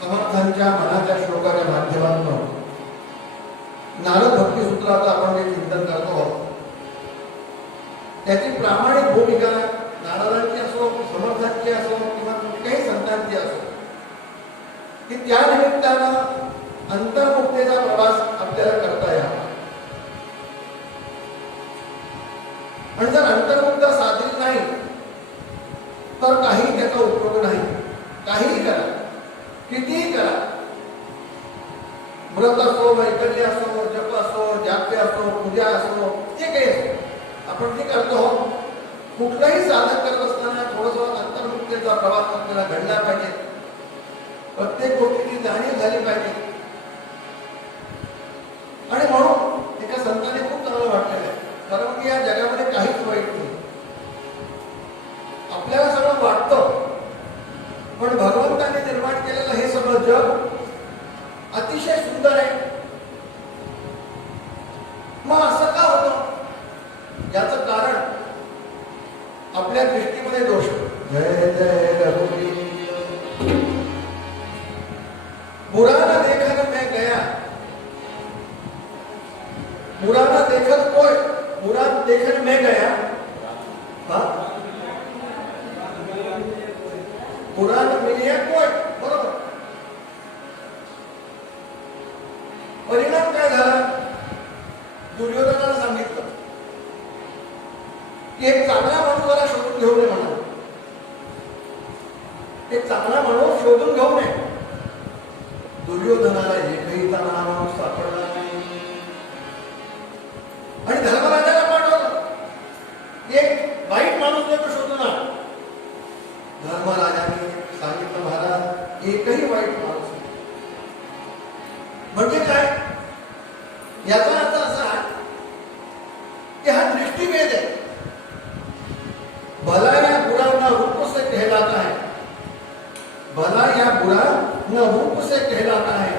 समर्थांच्या मनाच्या श्लोकाच्या माध्यमातून नारद भक्ती सूत्राचं आपण जे चिंतन करतो त्याची प्रामाणिक भूमिका नारदांची असो, समर्थांची असो किंवा कुठल्याही संतांची असो की त्या निमित्तानं अंतर्मुक्तीचा प्रवास आपल्याला करता यावा. आणि जर अंतर्मुक्ता साधित नाही तर काही त्याचा उपयोग नाही. काहीही करा, कितीही करा, व्रत असो, वैकल्य असो, जप असो, जाप्य असो, पूजा असो, जे काही असो आपण जे करतो कुठलाही साधन करत असताना थोडंसं अंतर्मुक्तीचा प्रवास आपल्याला घडला पाहिजे. प्रत्येक गोष्टीची जाणीव झाली पाहिजे. आणि म्हणून एका संतांनी खूप चांगलं वाटलेलं आहे, कारण की या जगामध्ये काहीच वाईट नाही. आपल्याला सगळं वाटतं पण भगवंताने निर्माण केलेलं हे सगळं जग अतिशय सुंदर आहे. मग असं का होतं? याचं कारण आपल्या दृष्टीमध्ये दोष. जय जय रघुवीर बुरा न देखन मैं गया, बुरा न देखन कोई, बुरा देखन मैं गया, बुरा न मिलिया कोई. बरोबर. परिणाम काय झाला? दुर्योधनाला सांगितलं की एक चांगला माणूस जरा शोधून घेऊन ये म्हणा. एक चांगला माणूस शोधून घेऊन ये. दुर्योधनाला एकही चांगला माणूस सापडला नाही. आणि धर्मराजाला पाठवलं एक वाईट माणूस जो शोधून आला. धर्मराजाने सांगितलं महाराज एकही वाईट माणूस नाही. म्हणजे काय? याचा अर्थ असा कि हा दृष्टिभेद है. भला या बुरा न रूप से कहलाता है, भला या बुरा न रूप से कहलाता है.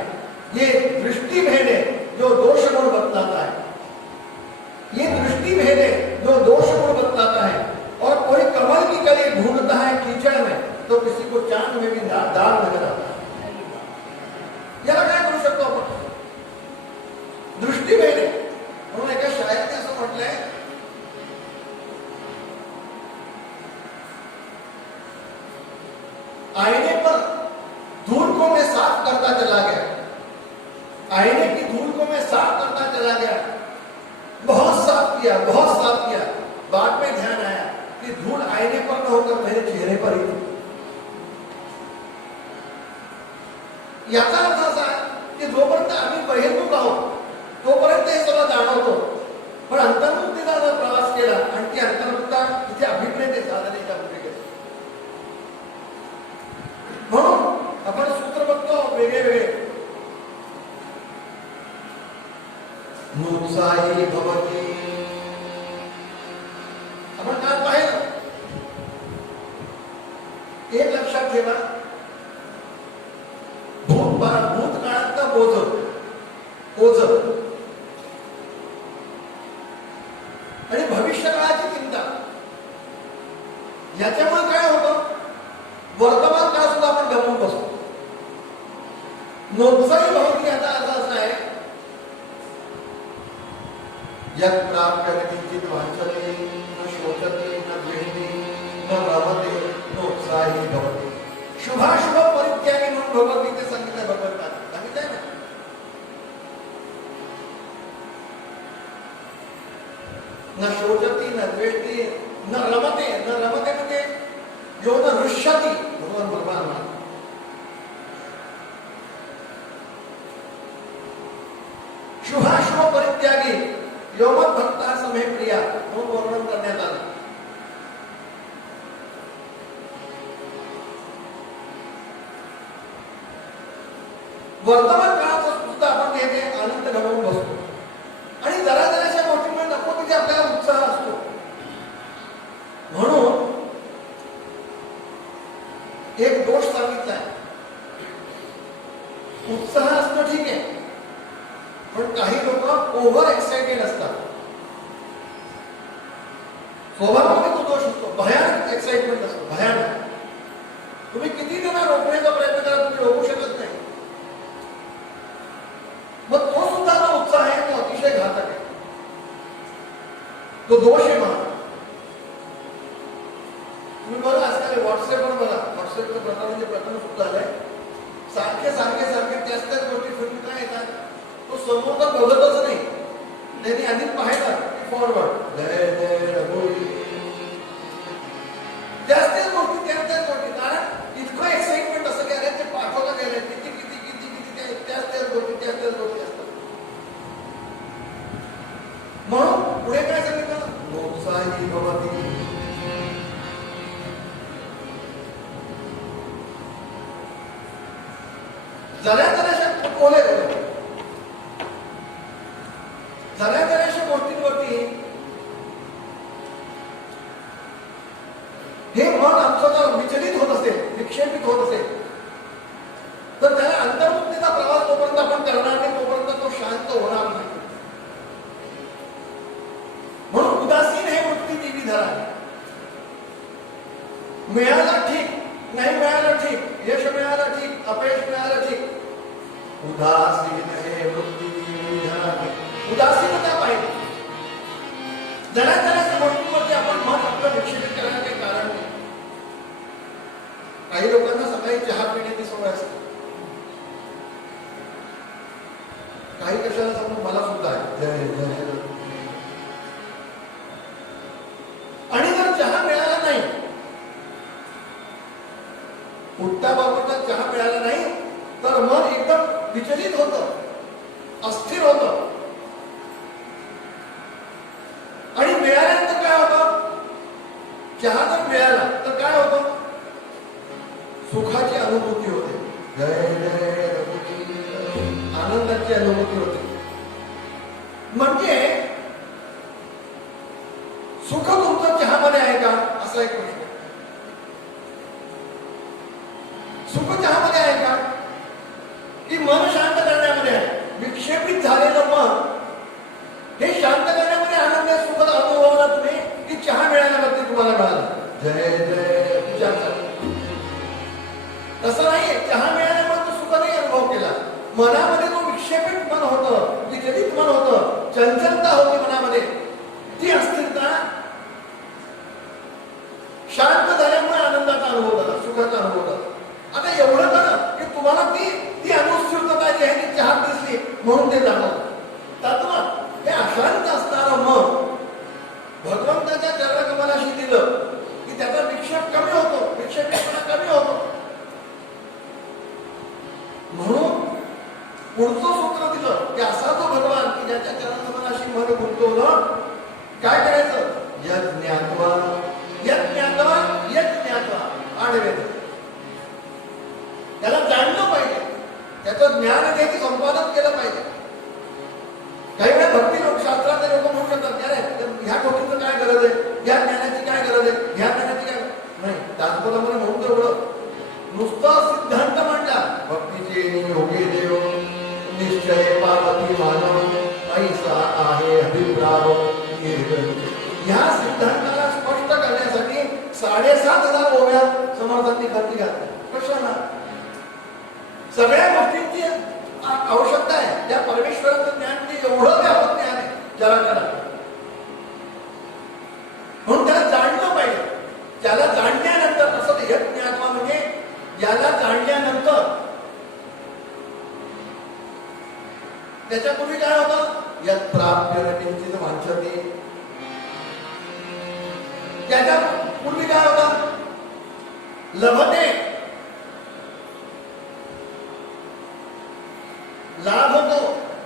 ये दृष्टिभेद है जो दोष गुण बतलाता है. ये दृष्टिभेद है जो दोष गुण बतलाता है. और कोई कमल की कली ढूंढता है कीचड़ में तो किसी को चांद में भी दाग नजर आता है. याला काय करू शकतो आपण? दृष्टिभेद आहे. म्हणून एका सांगितलंय, आईने पर धूल को मैं साफ करता चला गया, आईने की धूल को मैं साफ करता चला गया, बहुत साफ किया, बहुत साफ किया। बाद में ध्यान आया कि धूल आईने पर न होकर मेरे चेहरे पर ही थी। याचा अर्थ असा आहे की जोपर्यंत आम्ही बहिर्मुख आहोत तोपर्यंत हे सगळं जाणवतो, पण अंतर्मुक्तीचा जर प्रवास केला आणि ती अंतर्मुक्ता तिथे अभिप्रेत आहे साधनेच्या भूमिकेत. म्हणून आपण सूत्र बघतो वेगळे वेगळे. नुत्साही भवती, आपण काय पाहिलं, एक लक्षात ठेवा, भूतकाळातलं ओझ आणि भविष्य काळाची चिंता, याच्यामुळे काय होतं, वर्तमान काळ सुद्धा आपण गमावून बसतो. नोत्साही भवती याचा अर्थ असा आहे, यत् प्राप्य न किंचित वांछते न शोचते न गृह्णते न रमते नोत्साही भवती. शुभाशुभ परित्यागी म्हणून भगवद्गीतेत सांगितलंय, भगवद्गीतेत सांगितलंय ना. न शोचती न द्वेष्टी न रमते, न रमते म्हणजे यो न हृष्यति, भगवान भगवान म्हणा. शुभाशुभ परित्यागी योमत भक्ता समे प्रिया म्हणून वर्णन करण्यात आलं. वर्तमान काळाचा सुद्धा आपण येथे आनंद घडवून बसतो आणि जरा जराशा गोष्टीमुळे नको तिथे आपल्याला उत्साह असतो. म्हणून एक दोष सांगितलाय, उत्साह असणं ठीक आहे, पण काही लोक ओव्हर एक्साइटेड असतात. स्वभावामध्ये तो दोष असतो, भयानक एक्साइटमेंट असतो, भयानक. तुम्ही किती त्यांना रोखण्याचा प्रयत्न करा, तुम्ही रोखू शकत नाही. मग तो सुद्धा जो उत्साह आहे तो अतिशय घातक आहे, तो दोष आहे मला. तुम्ही बघा आजकाल व्हॉट्सअपवर बघा, व्हॉट्सअपचं प्रकरण सुद्धा आलंय. सारखे सारखे सारखे त्याच त्याच गोष्टी फिरून काय येतात, तो समोर तर बघतच नाही, त्यांनी आधीच पाहिलं की फॉरवर्ड जय जय रघुवीर, त्याच त्याच गोष्टी त्याच त्याच गोष्टी. कारण इतकं एक्साइटमेंट असं की अरे ते पाठवलं गेलं, किती किती किती किती त्याच त्याच गोष्टी त्याच त्याच गोष्टी असतात. म्हणून पुढे काय सांगितलं, नोत्साही भवती. जरा जराशा बोले जरा जराशा गोष्टींवरती हे मन आमचं जर विचलित होत असेल, विक्षेपित होत असेल, तर त्याला अंतर्मुक्तीचा प्रवास जोपर्यंत आपण करणार नाही तोपर्यंत तो शांत होणार नाही. म्हणून उदासीन हे वृत्ती देवी धरा. मिळालं ठीक, नाही मिळालं ठीक, यश मिळालं ठीक, अपयश मिळालं ठीक, उदासीन हे वृत्ती देवी धरा. उदासीनता पाहिजे. जरा जराशा गोष्टींवरती आपण मन आपलं विक्षेपित करायला काही कारण नाही. काही लोकांना सकाळी चहा पिण्याची सवय असते, काही कशाला समजून मला सुद्धा आहे. आणि जर चहा मिळाला नाही, उठता बाबतीत चहा मिळाला नाही, तर मन एकदम विचलित होतं, अस्थिर होतं. आणि मिळाल्यानंतर काय होतं, चहा जर मिळाला तर काय होतं, सुखाची अनुभूती होते, जय जय आनंदाची अनुभूती होते. म्हणजे सुख तुमचं चहामध्ये आहे का, असा एक प्रश्न. सुख चहामध्ये आहे का, की मन शांत करण्यामध्ये आहे. विक्षेपित झालेलं मन हे शांत करण्यामध्ये आनंद आहे. सुख अनुभवला तुम्ही की चहा मिळाल्यावरती तुम्हाला मिळाला, जय जय विचार झाला. तसं नाही, चहा मिळाल्यामुळे तो सुख नाही अनुभव केला. मनामध्ये तो विक्षेपित मन होतं, विचलित मन होतं, चंचलता होती मनामध्ये, म्हणून ते जाणवतं. तत्व हे अशांत असणारं मन भगवंताच्या चरणकमलाशी दिलं की त्याचा विक्षेप कमी होतो, विक्षेपणा कमी होतो. म्हणून पुढचं सूत्र दिलं की असा जो भगवान की ज्याच्या चरणकमलाशी मन गुंतवलं, काय करायचं? यज् ज्ञात्वा यज् ज्ञात्वा यज् ज्ञात्वा आडवेद. त्याला जाणलं पाहिजे, त्याचं ज्ञान त्याची संपादन केलं पाहिजे. काही वेळा भक्ती लोक शास्त्राचे लोक म्हणू शकतात, अरे ह्या गोष्टीचं काय गरज आहे, ह्या ज्ञानाची काय गरज आहे, ह्या ज्ञानाची काय नाही. तात्पर्यामध्ये म्हणून तेवढं नुसतं सिद्धांत मांडला, भक्तीचे योगे देव निश्चय पार्वती मानव ऐसा आहे अभिप्राव. ह्या सिद्धांताला स्पष्ट करण्यासाठी 7,500 ओव्या समर्थांनी खर्ची घातल्या. कशाला? सगळ्या गोष्टींची आवश्यकता आहे. त्या परमेश्वराचं ज्ञान म्हणजे एवढं व्यापक ज्ञान आहे जगाला. म्हणून त्याला जाणलं पाहिजे. त्याला जाणल्यानंतर असं यज्ञ ज्ञात्वा म्हणजे याला जाणल्यानंतर त्याच्यापूर्वी काय होतं? यत् प्राप्य न किंचित वांछते. त्याच्या पूर्वी काय होतं? लभते, लाभ होतो,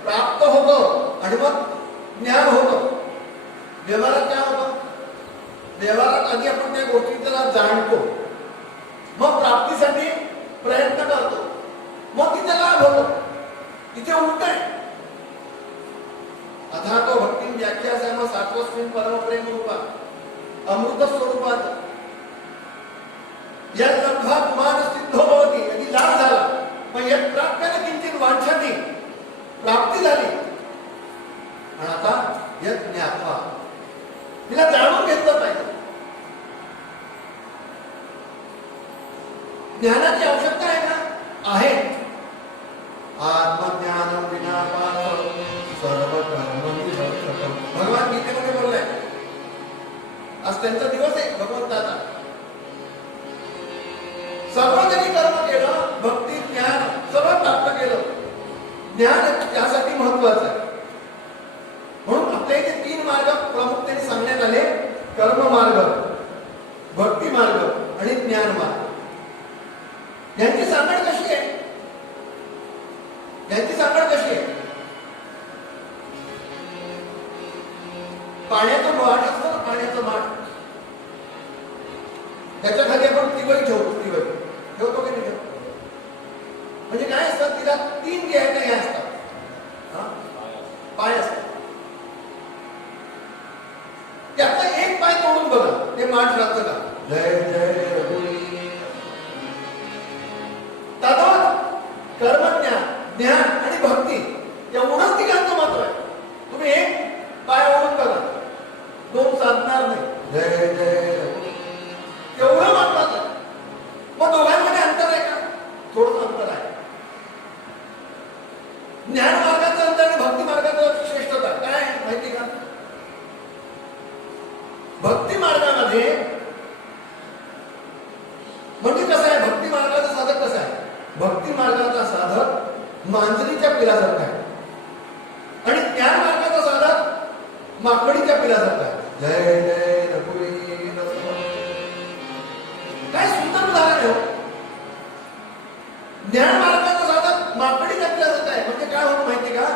प्राप्त होतो आणि मग ज्ञान होतं. व्यवहारात काय होतं? व्यवहारात आधी आपण त्या गोष्टीला जाणतो, मग प्राप्तीसाठी प्रयत्न करतो, मग तिथे लाभ होतो. इथे उलट आहे. अथा तो भक्ती व्याख्या सर्व सात्वस्मिन परमप्रेम रूपात अमृत स्वरूपात या लब्धा पुमान सिद्ध भवती. यदि लाभ झाला, पण या प्राप्त्याने किंचित वांछती प्राप्ती झाली. आणि आता यत् ज्ञात्वा, तिला जाणून घेतलं पाहिजे. ज्ञानाची आवश्यकता आहे ना? आहे. आत्मज्ञानम विना पाप सर्व कर्म निरर्थकम. भगवान गीतेमध्ये बोललाय. आज त्यांचा दिवस आहे भगवंताचा. सर्व जरी कर्म केलं, भक्ती ज्ञान सर्व प्राप्त केलं, ज्ञान त्यासाठी महत्वाचं आहे. म्हणून आपल्या इथे 3 मार्ग प्रामुख्याने सांगण्यात आले. कर्म मार्ग, भक्ती मार्ग आणि ज्ञान मार्ग. यांची सांगड कशी आहे? यांची सांगड कशी आहे? पाण्याचं माठ असतं ना, पाण्याचं माठ, त्याच्या खाली आपण तिवई ठेवतो. तिवई ठेवतो की नाही ठेवतो? म्हणजे काय असतात? तिला 3 जे आहेत हे असतात, पाय असतात. त्यातला एक पाय तोडून बघा, ते माठ राहतं का? जय जय रघुवीर. कर्मज्ञान, ज्ञान आणि भक्ती एवढंच तिघांचं महत्व आहे. तुम्ही एक पाय ओढून बघा, 2 साधणार नाही. जय जय एवढं महत्वाचं आहे. मग दोघांमध्ये अंतर आहे का? थोडंच अंतर आहे. ज्ञान मार्गाचं अंतर आणि भक्ती मार्गाचं श्रेष्ठता काय माहिती का? भक्ती मार्गामध्ये म्हणजे कसं आहे? भक्ती मार्गाचा साधक कसा आहे? भक्ती मार्गाचा साधक मांजरीच्या पिलासारखा आहे आणि ज्ञान मार्गाचा साधक माकडीच्या पिलासारखा आहे. जय जय रघुवीर. काय सुंदर उदाहरण आहे. ज्ञान मार्गाचा साधक माकडीच्या पिलासारखा आहे. म्हणजे काय होतं माहिती का?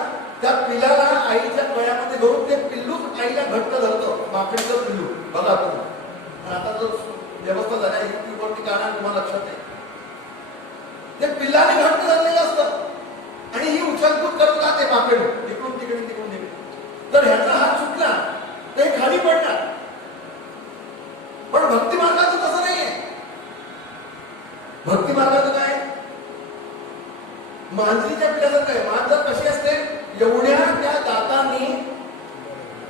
त्या पिलाला आईच्या गळ्यामध्ये धरून ते पिल्लूच आईला घट्ट धरतं. माकडीचं पिल्लू बघा तुम्ही. आता जो व्यवस्था झाली आहे युट्यूबवरती काना तुम्हाला लक्षात आहे. ते पिल्लाने घट्ट धरलेलं असतं आणि ही उचलकूद करत राहते माकडे, इकडून तिकडे तिकडून तिकडे. तर ह्याचा हात सुटला तर हे खाली पडणार. पण भक्ती मार्गाचं तसं नाहीये. भक्ती मार्गाचं काय? मांजरीच्या पिलासारखं आहे. मांजर कशी असते? एवढ्या त्या दातांनी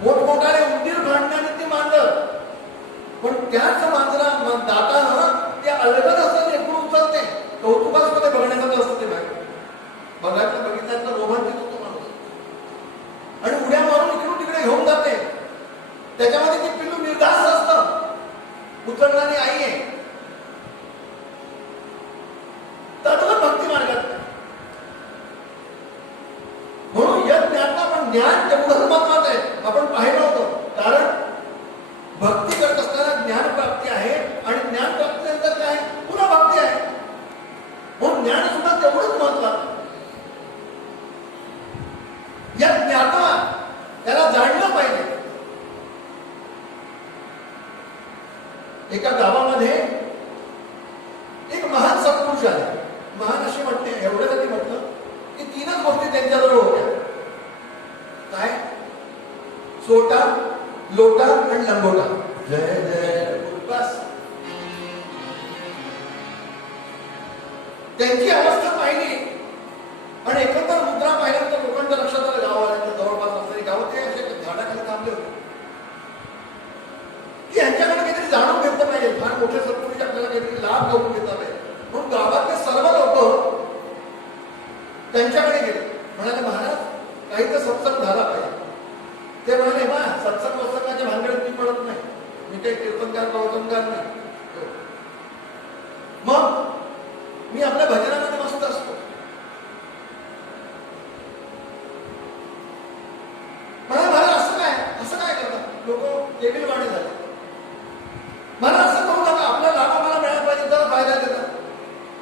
मोठमोठाले उंदीर भांडण्याने ती मांजर, पण त्याच मांजरा दातानं ते अलगद असतं, इकडून उचलते. कौतुकास्पद बघण्याचं असतं ते बघायचं. बघितल्यानंतर रोमांचित होतो माणूस आणि उड्या मारून इकडून तिकडे घेऊन जाते. त्याच्यामध्ये ते पिल्लू निर्धास्त असतं, उचलणारी आई आहे. तद्वत भक्ती मार्गात म्हणून एका गावामध्ये एक महान सत्पुरुष आले. महान अशी म्हटले, एवढ्यासाठी म्हटलं की तीनच गोष्टी त्यांच्याजवळ होत्या. काय? सोटा, लोटा आणि लंगोटा. जय जय बस. त्यांची अवस्था पाहिली आणि एकंदर मुद्रा पाहिल्यानंतर लोकांच्या लक्षात आलं, गावाच्या जवळपास असणारी गाव ते असे झाडाखाली थांबले होते की यांच्याकडे काहीतरी जाणून घेतलं पाहिजे. फार मोठे सत्पुरुष आपल्याला काहीतरी लाभ घेऊन घेता पाहिजे. म्हणून गावातले सर्व लोक त्यांच्याकडे गेले. म्हणाले, महाराज काही तर सत्संग झाला पाहिजे. ते म्हणाले, मा सत्संग वत्संगाच्या भानगडीत मी पडत नाही, मी काही कीर्तनकार प्रवचनकार नाही. मग मी आपल्या भजनामध्ये मस्त असतो. मला असं काय करतात लोक टेबलवाणी झाले. मला असं करू नका, आपला लाभ आम्हाला मिळाला पाहिजे तर फायदा देतात.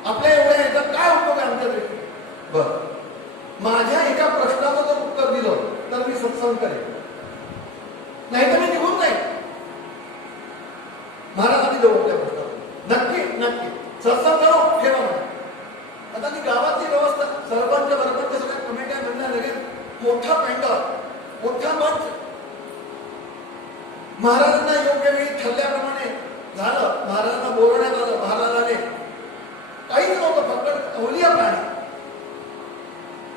आपल्या एवढ्या याच्यात काय उपयोग आहे आमच्या दृष्टीने? बर, माझ्या एका प्रश्नाचं जर उत्तर दिलं तर मी सत्संग करेन, नाही तर मी निघून जाईल. महाराजांनी देऊ त्या प्रश्नावर नक्की नक्की सत्संग करू ठेवा. आता ती गावातली व्यवस्था, सर्वांच्या बरोबर सगळ्या कमिट्या बनल्या, लगेच मोठा पेंडॉल, मोठा मंच. महाराजांना योग्य वेळी ठरल्याप्रमाणे झालं. महाराजांना बोलवण्यात आलं. महाराजाने काहीच नव्हतं, फक्त अवलिया प्राणी.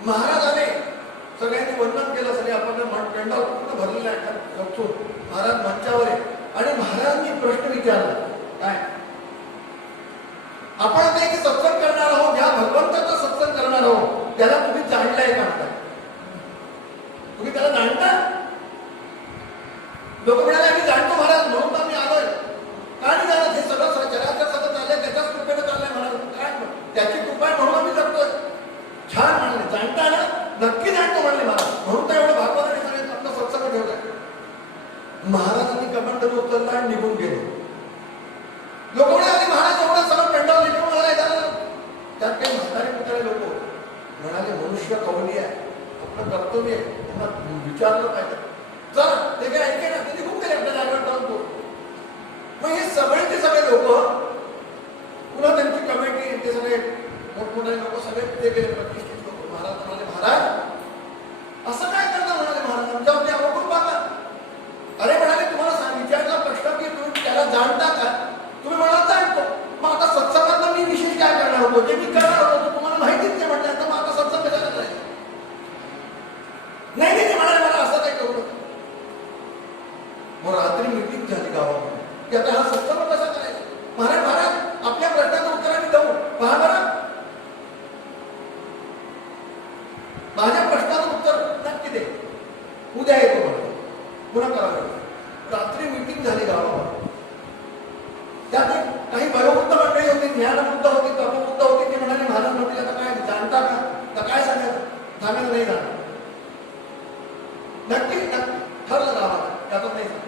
महाराजाने सगळ्यांनी वंदन केलं. सगळे आपण पेंडॉल पूर्ण भरलेला आहे गपचून. महाराज मंचावर आहे आणि महाराजांनी प्रश्न विचारला, काय आपण आता एक सत्संग करणार आहोत, ज्या भगवंताचा सत्संग करणार आहोत त्याला तुम्ही जाणलाय का? तुम्ही त्याला जाणता? लोक म्हणाले, आम्ही जाणतो महाराज, म्हणून आम्ही आलोय. का नाही जाणत? हे सगळं जगाच्या सगळं चाललंय, त्याच्याच कृपेने चाललंय महाराज. काय त्याची कृपा आहे म्हणून आम्ही जगतोय. छान म्हणाले. जाणता ना? नक्की जाणतो म्हणले महाराज. म्हणून तर एवढं भागवताने सांगितलं, आपला सत्संग ठेवलाय. महाराजांनी कमांडर उचलला आणि निघून गेले. लोक म्हणाले, महाराज एवढं सगळं पेंडॉल निघून म्हणाले झालं. त्यात काही म्हातारे पितारे लोक म्हणाले, मनुष्य कवली आहे, आपलं कर्तव्य आहे, त्यांना विचारलं पाहिजे. चला, ते काय ऐके ना, ते निघून गेले आपल्या जागेवर टाकतो. मग हे सगळे लोक पुन्हा त्यांची कमिटी, ते सगळे मोठमोठे लोक सगळे ते गेले, प्रतिष्ठित लोक. महाराज म्हणाले, महाराज असं काय करता? म्हणाले, महाराज आमच्यावरती अवघड पाहता. अरे म्हणाले, तुम्हाला विचारला प्रश्न की तुम्ही त्याला जाणता का? तुम्ही मला जाणतो. मग आता सत्संगात मी विशेष काय करणार होतो? जे मी करणार होतो तुम्हाला माहितीच नाही म्हटलं, तर मग आता सत्संग कशाला करायचं? नाही म्हणाले, मला असं काय करू नका. मग रात्री मीटिंग झाली गावामध्ये की आता हा सत्संग कसा करायचा? महाराज आपल्या प्रश्नाचं उत्तर आम्ही देऊ. पहा बरं, माझ्या प्रश्नाचं उत्तर नक्की दे, उद्या येतो मला, पुन्हा करावं. रात्री मीटिंग झाली गावामध्ये. त्यात काही वयोवृद्ध मंडळी होती, ज्ञानवृद्ध होती, तपवृद्ध होती. ते म्हणाले, महाराज म्हटले, आता काय जाणता का? तर काय सांगायचं? सांगायचं नाही जाणार. नक्की नक्की ठरलं गावाला, त्यातून नाही सांग.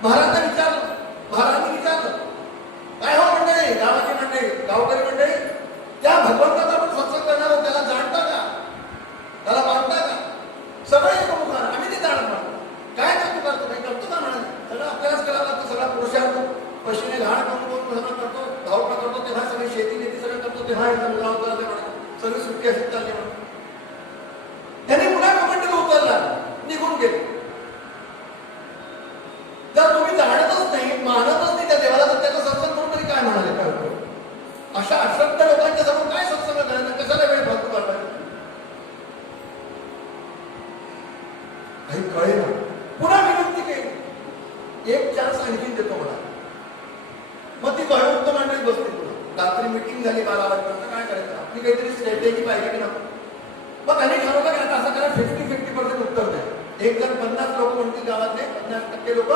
महाराजांनी विचारलं, महाराजांनी विचारलं, काय हो मंडळी, गावाची मंडळी, गावकरी मंडळी, त्या भगवंताचा आपण सत्संग करणार आहोत, त्याला जाणता का? त्याला मानता का? सगळे लोक आम्ही नाही जाणत. म्हणतो काय करतो काही करतो का? म्हणाले, सगळं आपल्यालाच करावं लागतं. सगळा पुरुषार्थ पशीने घाण करून सगळं करतो, धावपा करतो, तेव्हा सगळी शेती सगळं करतो, तेव्हा सगळी सुटकी अशी चालली. म्हणून त्यांनी पुन्हा कमांडर उतरला, निघून गेले. जर तुम्ही जाणतच नाही, मानतच नाही त्या देवाला, तर त्याचा सत्संग करून तरी काय म्हणाले? काय होतं? अशा अश्रद्ध लोकांच्या समोर काय सत्संग करायचं? कशाला वेळ फालतू करताय? काही कळे ना. पुन्हा विनंती केली, एक चान्स आणखी देतो म्हणा. मग ती वयोवृद्ध मंडळी बसली. पुन्हा रात्री मिटिंग झाली 12 वाजेपर्यंत. काय करायचं? आपली काहीतरी स्ट्रॅटेजी पाहिजे की नको. मग त्यांनी ठरवलं की आता असं करा, 50-50% उत्तर द्या. एक जण 50 लोक म्हणतील गावातले, 50% लोक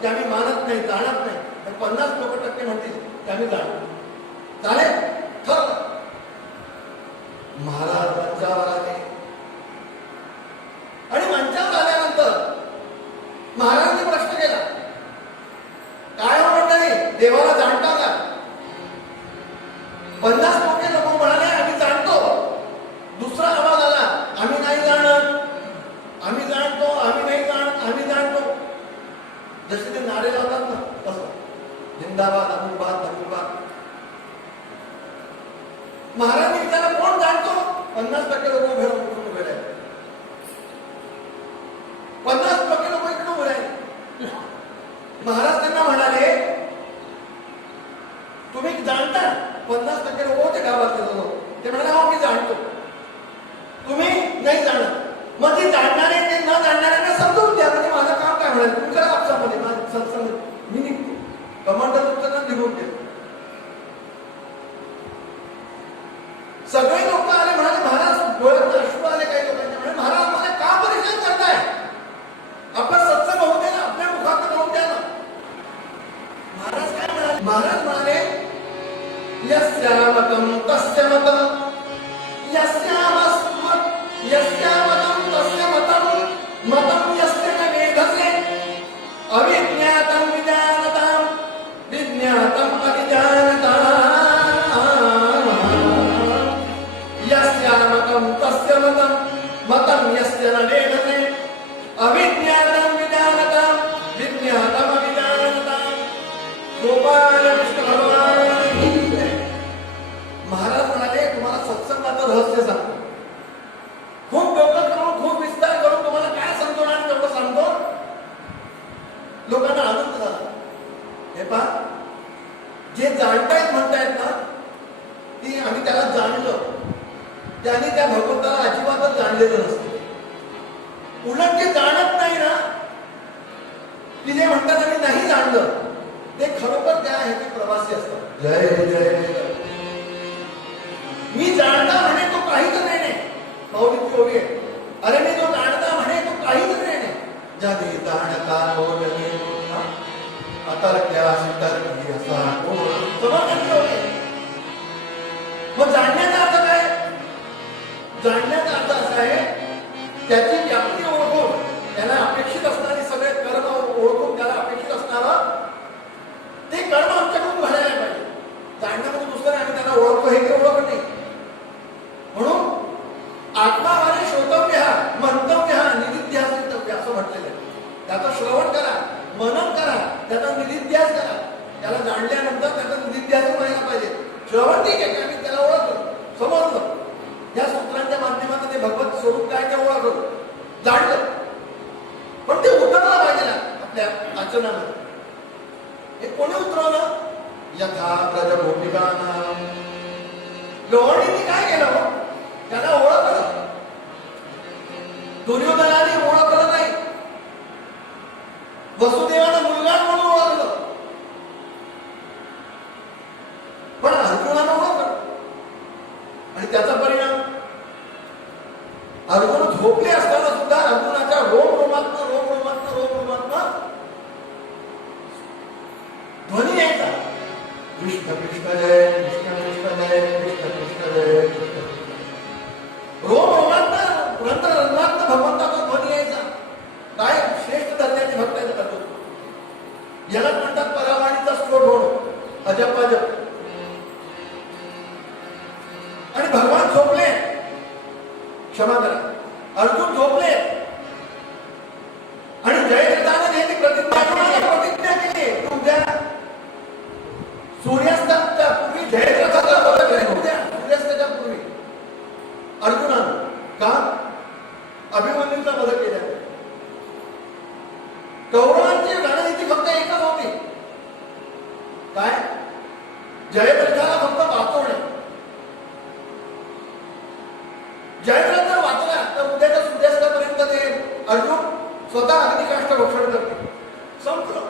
की आम्ही मानत नाही, जाणत नाही, पण 50% म्हणतील की आम्ही जाणतो. चालेल? ठरलं. महाराज मंचावर आले आणि मंचावर आल्यानंतर महाराजांनी प्रश्न केला, काय हो मंडळी, देवाला जाणता का? 50% लोक म्हणाले, आम्ही जाणतो. दुसरा आवाज आला, आम्ही नाही जाणत, आम्ही जाणतो, आम्ही नाही जाणत, आम्ही जाणतो. अहमदाबाद अमुकबाद अमुकबाद. महाराज विचारला कोण जाणतो? 50% लोक उभे राहिले. 50% लोक इकडे उभे राहिले. महाराज त्यांना म्हणाले तुम्ही जाणता? 50% लोक होते गावातले लोक. ते म्हणाले हो मी जाणतो. तुम्ही नाही जाणत. मग ते जाणणारे ते न जाणणाऱ्यांना समजून द्या. म्हणजे माझं काम काय म्हणाल तुम्ही करा आपसामध्ये सत्संग मी निघतो. कमांडर तुमचं निघून गेलो. सगळे लोक आले म्हणाले महाराज डोळ्यात अश्रू आले काही लोकांच्या. म्हणजे महाराज मला का परेशान करताय? आपण सत्संग होऊ दे ना. आपल्या मुखात होऊ द्या ना. महाराज काय म्हणाले? महाराज म्हणाले यस्या मतम तस्य मतम यस्या मतं तस्य मतं मतं यस्य न वेधसे अविज्ञातं विज्ञानतां विज्ञातं अविज्ञानतां यस्या मतं तस्य मतं मतं यस्य न वेधसे अविज्ञातं विज्ञानतां विज्ञातं अविज्ञानतां. गोपाल कृष्ण भगवान की जय. महाराज म्हणाले तुम्हाला सत्संगाचं रहस्य सांगतो. खूप डोकं करून खूप विस्तार करून तुम्हाला काय सांगतो आणि तेवढं सांगतो. लोकांना आनंद झाला. हे पहा जे जाणतायत म्हणतायत ना ती आम्ही त्याला जाणलं. त्याने त्या भगवंताला अजिबातच जाणलेलं नसतं. उलट जे जाणत नाही ना की जे म्हणतात आम्ही नाही जाणलं ते खरोखर त्या आहे ते प्रवासी असतात. जय जय. मी जाणता म्हणे तो काहीच नाही. माऊलीची ओवी आहे. अरे मी जो जाणता म्हणे तो काहीच नाही. ज्याने जाणता बोलणे अतर्क्या सितर्की असा मग जाणण्याचा अर्थ काय? जाणण्याचा अर्थ असा आहे त्याची व्याप्ती ओळखून त्याला अपेक्षित असणारी सगळे कर्म ओळखून त्याला अपेक्षित असणारं ते कर्म आमच्याकडून घडायला पाहिजे. जाणण्यामध्ये दुसरं आम्ही त्यांना ओळखतो हे ते ओळख नाही. म्हणून आत्मावाने श्रोतव्य हा मंतव्य हा निधिध्यासितव्य असं म्हटलेलं आहे. त्याचं श्रवण करा, मनन करा, त्याचा निधिध्यास करा. त्याला जाणल्यानंतर त्याचा निधिध्यास व्हायला पाहिजे. श्रवण ठीक आहे की आम्ही त्याला ओळखलं समजलं. या सूत्रांच्या माध्यमातून ते भगवत स्वरूप काय ते ओळखलं जाणलं. पण ते उतरलं पाहिजे ना आपल्या आचरणामध्ये. हे कोणी उतरवलं? यथा ब्रज भूमिकानां. लोहणींनी काय केलं? त्याला ओळखलं. दुर्योधनाने ओळखलं नाही. वसुदेवानं मुलगा म्हणून ओळखलं. पण अर्जुनानं ओळखलं. आणि त्याचा परिणाम अर्जुन झोपले असताना सुद्धा अर्जुनाच्या रोमरोमातनं ध्वनी यायचा. कृष्ण कृष्ण जय कृष्ण कृष्ण जय कृष्ण कृष्ण जय कृष्ण. रोमरोमातनं रंध्रातनं भगवंताचा ध्वनी यायचा. काय श्रेष्ठ दर्जाचे भक्त आहेत करतो. याला म्हणतात परावाणीचा स्फोट होणं. अजप. आणि भगवान झोपले. क्षमा करा अर्जुन झोपले आणि जयद्रथाने याची प्रतिज्ञा केली. उद्या सूर्यास्ताच्या पूर्वी जयद्रथाचा पदक आहे. उद्या सूर्यास्ताच्या पूर्वी अर्जुनानं का अभिमन्यूचा पदक केला. कौरवांची रणनीती फक्त एकच होती. काय? जयद्रथाला फक्त वाचवणे. जयद्रथ जर वाचला तर उद्याच्या सूर्यास्तापर्यंत ते अर्जुन स्वतः अग्निकाष्ठ भक्षण करते. संपलं.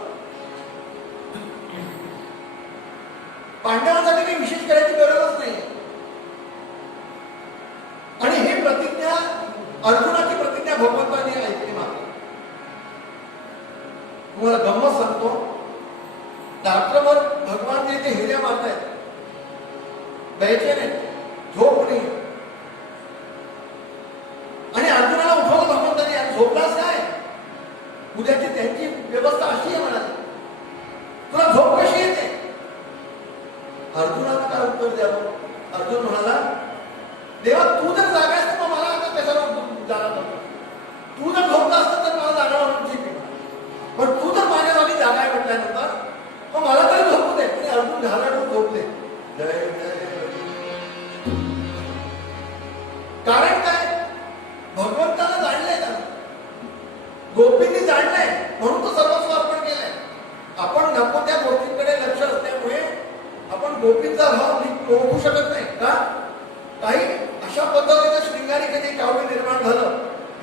पांडवांसाठी काही विशेष करायची गरजच नाही. आणि ही प्रतिज्ञा अर्जुनाची प्रतिज्ञा भगवंताने ऐकली मात्र. तुम्हाला गंमत सांगतो. रात्रभर भगवान जे ते हिऱ्या मारतायत द्यायचे नाही. झोप नाही. आणि अर्जुनाला उठवलं भगवंताने. आणि झोपलाच काय? उद्याची त्यांची व्यवस्था अशी आहे म्हणाली. तुला झोप कशी येते? अर्जुनाला काय उत्तर द्यावं? अर्जुन म्हणाला देवा तू जर जागा असत तर मला आता कशाला जागा नव्हतं. तू जर झोपला असतं तर मला जागा म्हणून ठीक आहे. पण तू जर माझ्या जागी जागा आहे म्हटल्यानंतर मग मला तरी झोपू दे.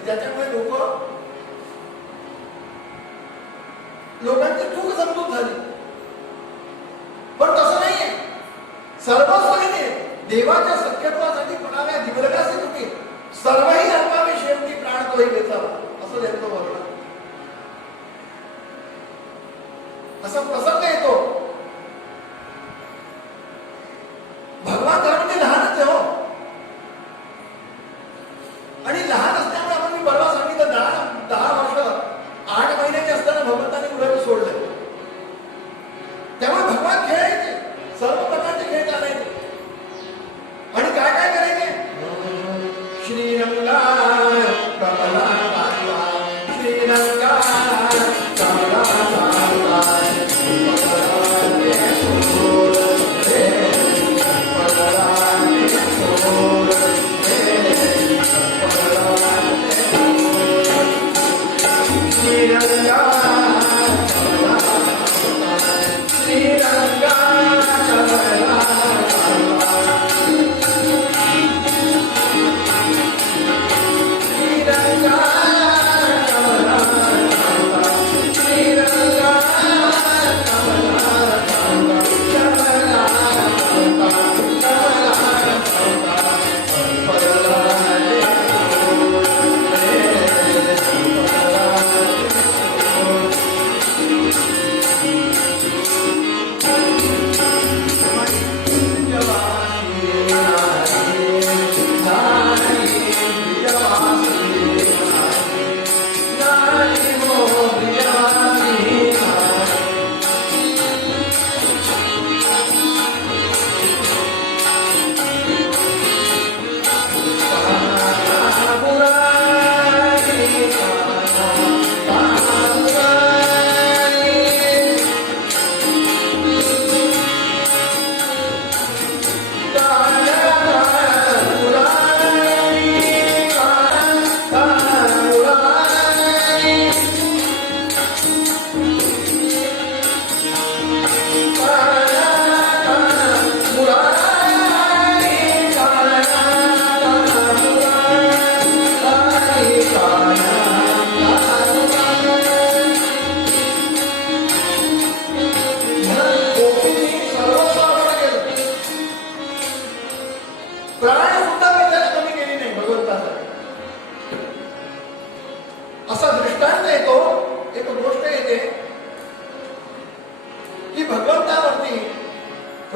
ज्याच्यामुळे लोकांची चूक समजून झाली. पण तसं नाहीये. सर्वस्वने देवाच्या सख्यत्वासाठी पडाव्या दिग्रगाचे तुम्ही सर्वही अल्पावे शेवटी प्राण तोही वेचावा, असं त्यांचं वर्णन. असा प्रसंग येतो. भगवान खरं म्हणजे लहानच आहे हो. आणि लहान असल्यामुळे आपण मी परवा सांगितलं 10 वर्ष 8 महिन्याचे असताना भगवंताने मुलाला सोडलं. त्यामुळे भगवान खेळायचे, सर्व प्रकारचे खेळ चालायचे. आणि काय काय करायचे? श्रीरंगा कमला श्रीरंगा कमला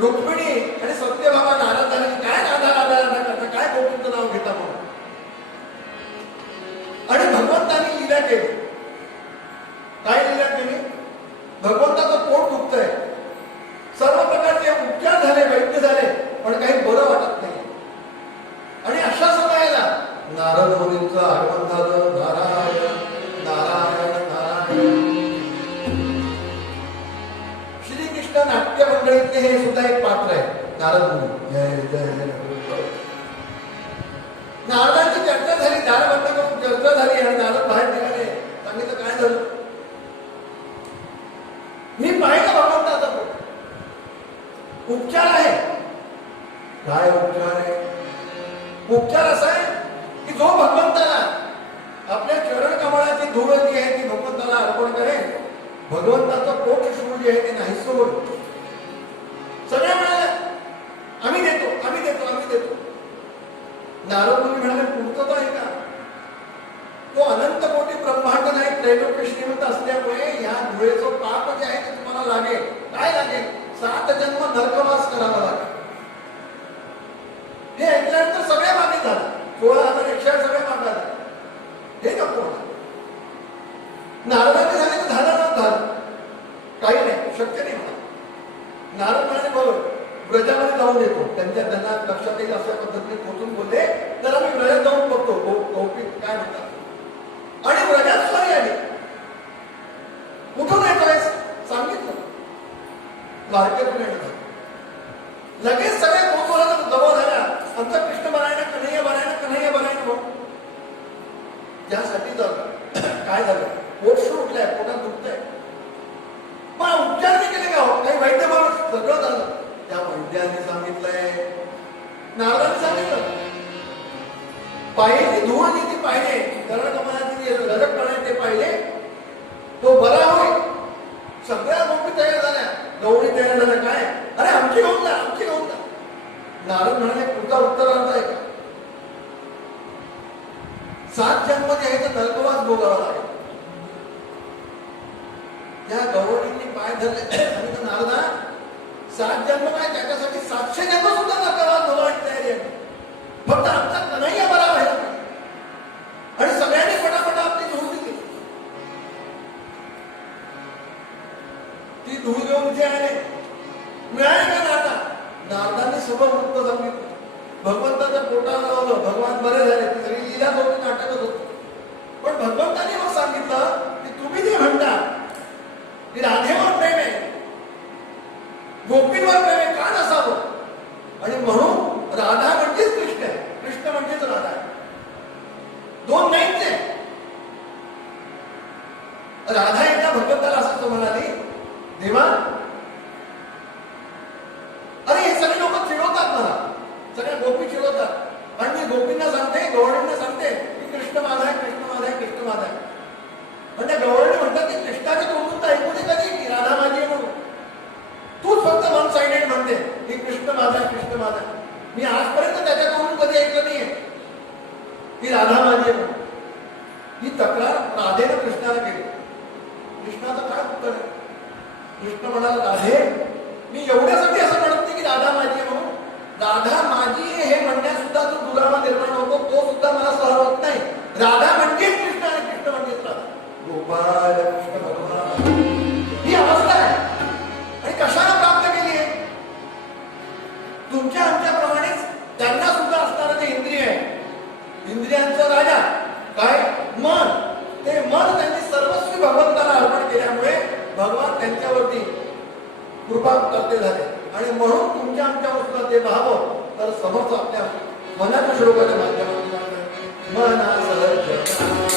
रुक्मिणी आणि सत्यभामा नाराज झाले. काय नादा करता, काय गोविंद नाव घेता म्हणून. आणि भगवंतानी लीला केली. काय लीला केली? भगवंताचं पोट दुखतंय, सर्व प्रकारचे उपचार झाले, वैद्य झाले, पण काही बरं वाटत नाही. आणि अशा समयाला नारद मुनींचं आगमन झालं. नारायण नारायण नारायण. श्रीकृष्ण नाट्य मंडळीतले हे सुद्धा एक पात्र आहे, नारद मुनी. जय जय. नारदांची चर्चा झाली, दार बंद करून चर्चा झाली आणि नारद बाहेर निघाले. सांगितलं काय झालं? मी पाहिलं भगवंताचा पोट. उपचार आहे. काय उपचार आहे? उपचार असा आहे की जो भगवंताला आपल्या चरण कमळाची धूळ जी आहे ती भगवंताला अर्पण करेल, भगवंताचं पोट शूळ जे आहे ते नाही सोड. सगळ्या म्हणाल्या आम्ही देतो आम्ही देतो आम्ही देतो. नारद मुनी म्हणाले पुरतं आहे का? तो अनंत कोटी ब्रह्मांड नाही, त्रैलोक्य श्रीमंत असल्यामुळे या धुळेचं पाप जे आहे ते तुम्हाला लागेल. काय लागेल? 7 जन्म नरकवास करावा लागेल. हे ऐकल्यानंतर सगळे मागे झाले. 16,108 सगळे मागे झाले. हे नको. नारदांनी सांगितलं झालं ना झालं, काही नाही, शक्य नाही म्हणा. नारद म्हणाले बरोबर, व्रजामध्ये जाऊन येतो. त्यांना लक्षात येईल अशा पद्धतीने पोचून बोलले, तर आम्ही व्रजात जाऊन बघतो कौपिक काय म्हणतात. आणि व्रजात स्वारी आली. कुठून येतोय सांगितलं, द्वारकेतून येणार. लगेच सगळे कोतुहाला जवळ झाल्या. आमचा कृष्ण बनायला कन्हैया बनायला कन्हैया बनायला भाऊ. त्यासाठी काय झालं? पोट उठलंय, पोटात दुखतंय. पण उपचार नाही केले का? काही वैद्य माणूस सगळं झालं. त्या वैद्याने सांगितलंय, नारदाने सांगितलं, पायरी धूळ जी ती पाहिजे कारण आमची होऊन जा, आमची होऊन जा. नारद म्हणाले पुढचा उत्तरार्थ आहे का? 7 जन्म जे आहे ते नरकवास भोगावा लागेल. त्या गवळींनी पाय धरले आणि नारदा 7 जन्म काय, त्याच्यासाठी 700 जन्म सुद्धा नरकवास भोगायची तयारी आहे. फक्त आमचा कन्हैया बरा व्हायला आणि सगळ्यांनी फटाफट आपली धूळ दिली. ती धूळ घेऊन जे आले मिळाले का नारदा? नारदांनी सगळं वृत्त सांगितलं. भगवंताच्या पोटाला लावलं, भगवान बरे झाले. ती सगळी लीला होती, नाटकच होतं. पण भगवंतांनी मग सांगितलं की तुम्ही जे म्हणता की राधेवर प्रेम आहे, गोपींवर प्रेम आहे, का नसावं? आणि म्हणून राधा म्हणजेच कृष्ण आहे, कृष्ण म्हणजेच राधा आहे. दोन नाहीच आहे. राधा एकदा भगवंताला असं म्हणाली, देवा अरे हे सगळे लोक चिडवतात मला, सगळ्या गोपी चिडवतात आणि मी गोपींना सांगते, गवळींना सांगते की कृष्ण माझा आहे, कृष्ण माझा आहे, कृष्ण माझा आहे. पण त्या गवळणी म्हणतात की कृष्णाच्या तोंडून तर ऐकू दे कधी की राधा माझी आहे म्हणून. तूच फक्त वन साइडेड म्हणते की कृष्ण माझा आहे, कृष्ण माझा आहे. मी आजपर्यंत त्याच्या तोंडून कधी ऐकलं नाहीये की राधा माझी आहे म्हणून. ही तक्रार राधेनं कृष्णाला केली. कृष्णाचं काय उत्तर आहे? कृष्ण म्हणाला, राधे मी एवढ्यासाठी असं म्हणत नाही की राधा माझी आहे म्हणून. राधा माझी आहे हे म्हणण्यात सुद्धा जो दुरावा निर्माण होतो तो सुद्धा मला सहन होत नाही. राधा म्हणजेच कृष्ण आणि कृष्ण म्हणजेच राधा. गोपाल कृष्ण भगवान ही अवस्था आहे. आणि कशाला प्राप्त केली आहे? तुमच्या आमच्याप्रमाणेच त्यांना सुद्धा असणारं जे इंद्रिय आहे, इंद्रियांचा राजा काय मन, ते मन त्यांनी सर्वस्वी भगवंताला अर्पण केल्यामुळे भगवान त्यांच्यावरती कृपा करते झाले. आणि म्हणून तुमच्या आमच्या वस्तूला ते पाहावं तर समर्थ आपल्या मनाच्या श्लोकाच्या माध्यमातून मना सहज